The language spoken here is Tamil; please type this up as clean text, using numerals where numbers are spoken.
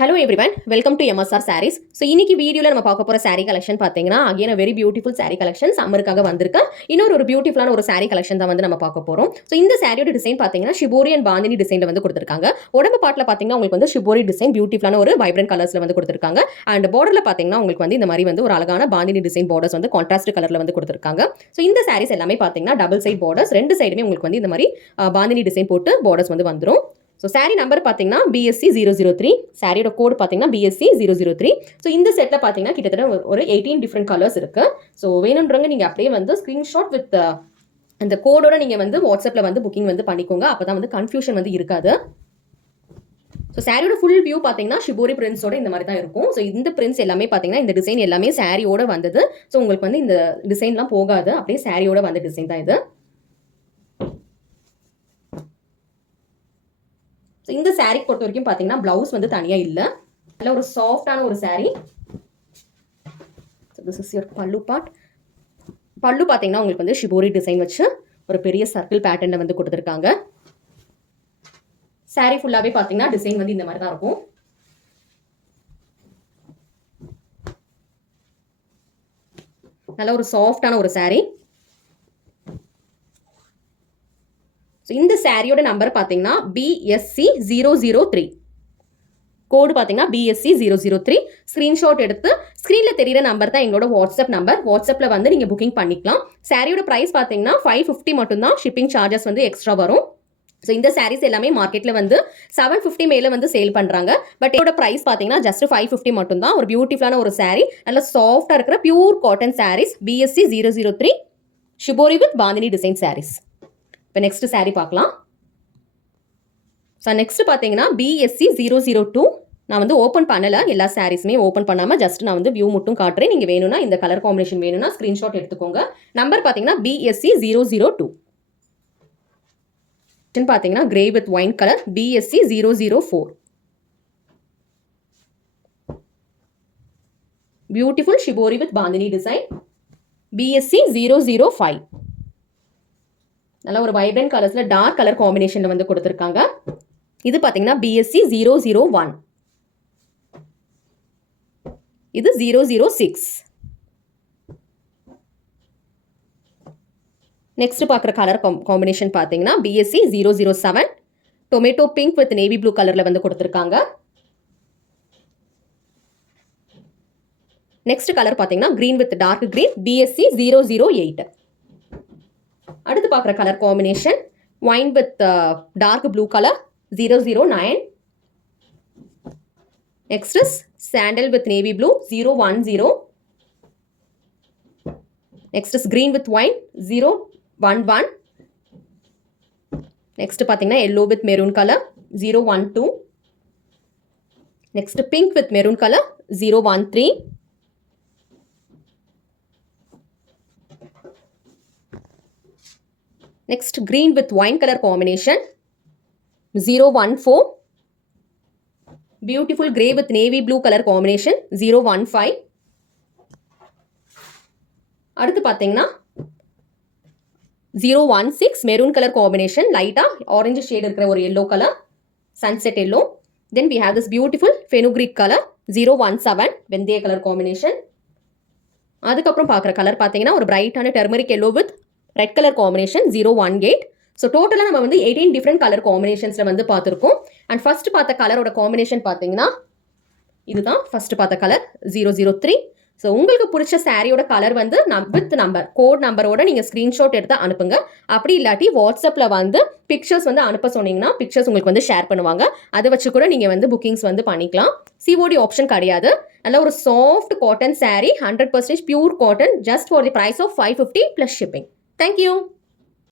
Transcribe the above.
Hello everyone, welcome to MSR Sarees. So இன்னைக்கு வீடியோல நம்ம பார்க்க போற saree collection பாத்தீங்கன்னா again a very beautiful saree collection சம்மருக்காக வந்திருக்கு. இன்னொரு பியூட்டிஃபுல்லான ஒரு saree collection தான் வந்து நம்ம பார்க்க போறோம். So இந்த சாரியோட டிசைன் பாத்தீங்கன்னா ஷிபோரி அண்ட் பாந்தினி டிசைன்ல வந்து கொடுத்திருக்காங்க. உடம்பு பார்ட்ல பாத்தீங்கன்னா உங்களுக்கு வந்து ஷிபோரி டிசைன் பியூட்டிஃபுல்லான ஒரு வைப்ரண்ட் கலர்ஸ்ல வந்து கொடுத்திருக்காங்க. அண்ட் பார்டர்ல பாத்தீங்கன்னா உங்களுக்கு வந்து இந்த மாதிரி வந்து ஒரு அழகான பாந்தினி டிசைன் பார்டர்ஸ் வந்து கான்ட்ராஸ்ட் கலர்ல வந்து கொடுத்திருக்காங்க. So இந்த sarees எல்லாமே பாத்தீங்கன்னா டபுள் சைட் பார்டர்ஸ் ரெண்டு சைடுமே உங்களுக்கு வந்து இந்த மாதிரி பாந்தினி டிசைன் போட்டு பார்டர்ஸ் வந்து வந்துரும். ஸோ சாரீ நம்பர் பார்த்தீங்கன்னா BSC 003, சாரியோட கோட் பார்த்தீங்கன்னா BSC 003. ஸோ இந்த செட்டில் பார்த்தீங்கன்னா கிட்டத்தட்ட ஒரு 18 டிஃப்ரெண்ட் கலர்ஸ் இருக்கு. ஸோ வேணுன்றவங்க நீங்கள் அப்படியே வந்து ஸ்க்ரீன்ஷாட் வித் அந்த கோடோட நீங்கள் வந்து வாட்ஸ்அப்பில் வந்து புக்கிங் வந்து பண்ணிக்கோங்க. அப்போ தான் வந்து கன்ஃபியூஷன் வந்து இருக்காது. ஸோ சாரியோட ஃபுல் வியூ பார்த்தீங்கன்னா ஷிபோரி பிரிண்ட்ஸோட இந்த மாதிரி தான் இருக்கும். ஸோ இந்த பிரிண்ட்ஸ் எல்லாமே பார்த்தீங்கன்னா இந்த டிசைன் எல்லாமே சாரியோட வந்தது. ஸோ உங்களுக்கு வந்து இந்த டிசைன்லாம் போகாது, அப்படியே சாரியோட வந்த டிசைன் தான் இது. இந்த சாரீ பொறுத்த வரைக்கும் பாத்தீங்கன்னா பிளவுஸ் வந்து தனியா இல்ல, நல்ல ஒரு சாஃப்டான ஒரு சாரீ. திஸ் இஸ் யுவர் பல்லு பார்ட். பல்லு பாத்தீங்கன்னா உங்களுக்கு வந்து ஷிபோரி டிசைன் வச்சு ஒரு பெரிய சர்க்கிள் பேட்டர்ன்ல வந்து கொடுத்திருக்காங்க. சாரீ ஃபுல்லாவே பாத்தீங்கன்னா டிசைன் வந்து இந்த மாதிரி தான் இருக்கும். நல்ல ஒரு சாஃப்டான ஒரு சாரீ. இந்த சாரியோட நம்பர் பார்த்தீங்கன்னா BSC 003, கோடு பார்த்தீங்கன்னா BSC 003. ஸ்க்ரீன்ஷாட் எடுத்து ஸ்க்ரீனில் தெரியிற நம்பர் தான் எங்களோட வாட்ஸ்அப் நம்பர். வாட்ஸ்அப்பில் வந்து நீங்கள் புக்கிங் பண்ணிக்கலாம். சாரியோட ப்ரைஸ் பார்த்தீங்கன்னா 550 மட்டும்தான், ஷிப்பிங் சார்ஜஸ் வந்து எக்ஸ்ட்ரா வரும். ஸோ இந்த சாரீஸ் எல்லாமே மார்க்கெட்டில் வந்து 750 மேலே வந்து சேல் பண்ணுறாங்க. பட் இதோட ப்ரைஸ் பார்த்தீங்கன்னா ஜஸ்ட் 550 மட்டும்தான். ஒரு பியூட்டிஃபுல்லான ஒரு சாரீ, நல்ல சாஃப்டாக இருக்கிற pure cotton saris. BSC 003 shibori with bandhani design saris. இப்போ நெக்ஸ்ட் சாரீ பார்க்கலாம். ஸோ நெக்ஸ்ட் பார்த்தீங்கன்னா BSC 002. நான் வந்து ஓப்பன் பண்ணலை, எல்லா சாரீஸுமே ஓப்பன் பண்ணாமல் ஜஸ்ட் நான் வந்து வியூ மட்டும் காட்டுறேன். நீங்கள் வேணும்னா இந்த கலர் காம்பினேஷன் வேணும்னா ஸ்க்ரீன்ஷாட் எடுத்துக்கோங்க. நம்பர் பார்த்தீங்கன்னா BSC 002. பார்த்தீங்கன்னா grey with wine colour BSC 004. Beautiful shibori with bandhani design BSC 005. நல்ல ஒரு வைப்ரண்ட் கலர்ஸ்ல டார்க் கலர் காம்பினேஷன்ல வந்து கொடுத்திருக்காங்க. இது பாத்தீங்கன்னா BSC 001. இது 006. நெக்ஸ்ட் பார்க்குற கலர் காம்பினேஷன் பார்த்தீங்கன்னா BSC 007. Tomato pink with navy blue கலர்ல வந்து கொடுத்திருக்காங்க. நெக்ஸ்ட் கலர் பார்த்தீங்கன்னா green with dark green BSC 008. அடுத்து பார்க்குற colour combination wine with dark blue colour 009. Next is sandal with navy blue 010. Next is green with wine 011. Next பார்த்தீங்கன்னா yellow with maroon colour 012. Next pink with maroon colour 013. Next green with wine color combination 014. Beautiful grey with navy blue color combination 015. அடுத்து பார்த்தீங்கன்னா 016 maroon color combination, light orange shade இருக்கிற ஒரு yellow color, sunset yellow. Then we have this beautiful fenugreek color 017 வெந்தய color combination. அதுக்கப்புறம் பார்க்குற கலர் பார்த்தீங்கன்னா ஒரு பிரைட்டான turmeric yellow with red colour combination 018. So டோட்டலாக நம்ம வந்து 18 டிஃப்ரெண்ட் கலர் காம்பினேஷன்ஸில் வந்து பார்த்துருக்கோம். அண்ட் ஃபர்ஸ்ட் பார்த்த கலரோட காம்பினேஷன் பார்த்தீங்கன்னா இதுதான் ஃபர்ஸ்ட் பார்த்த கலர் 003. ஸோ உங்களுக்கு பிடிச்ச சாரியோட கலர் வந்து வித் நம்பர் கோட் நம்பரோட நீங்கள் ஸ்க்ரீன்ஷாட் எடுத்து அனுப்புங்க. அப்படி இல்லாட்டி வாட்ஸ்அப்பில் வந்து பிக்சர்ஸ் வந்து அனுப்ப சொன்னீங்கன்னா பிக்சர்ஸ் உங்களுக்கு வந்து ஷேர் பண்ணுவாங்க. அதை வச்சு கூட நீங்கள் வந்து புக்கிங்ஸ் வந்து பண்ணிக்கலாம். COD ஆப்ஷன் கிடையாது. நல்ல ஒரு soft cotton sari, 100% pure cotton, just for the price of 550 + shipping. Thank you.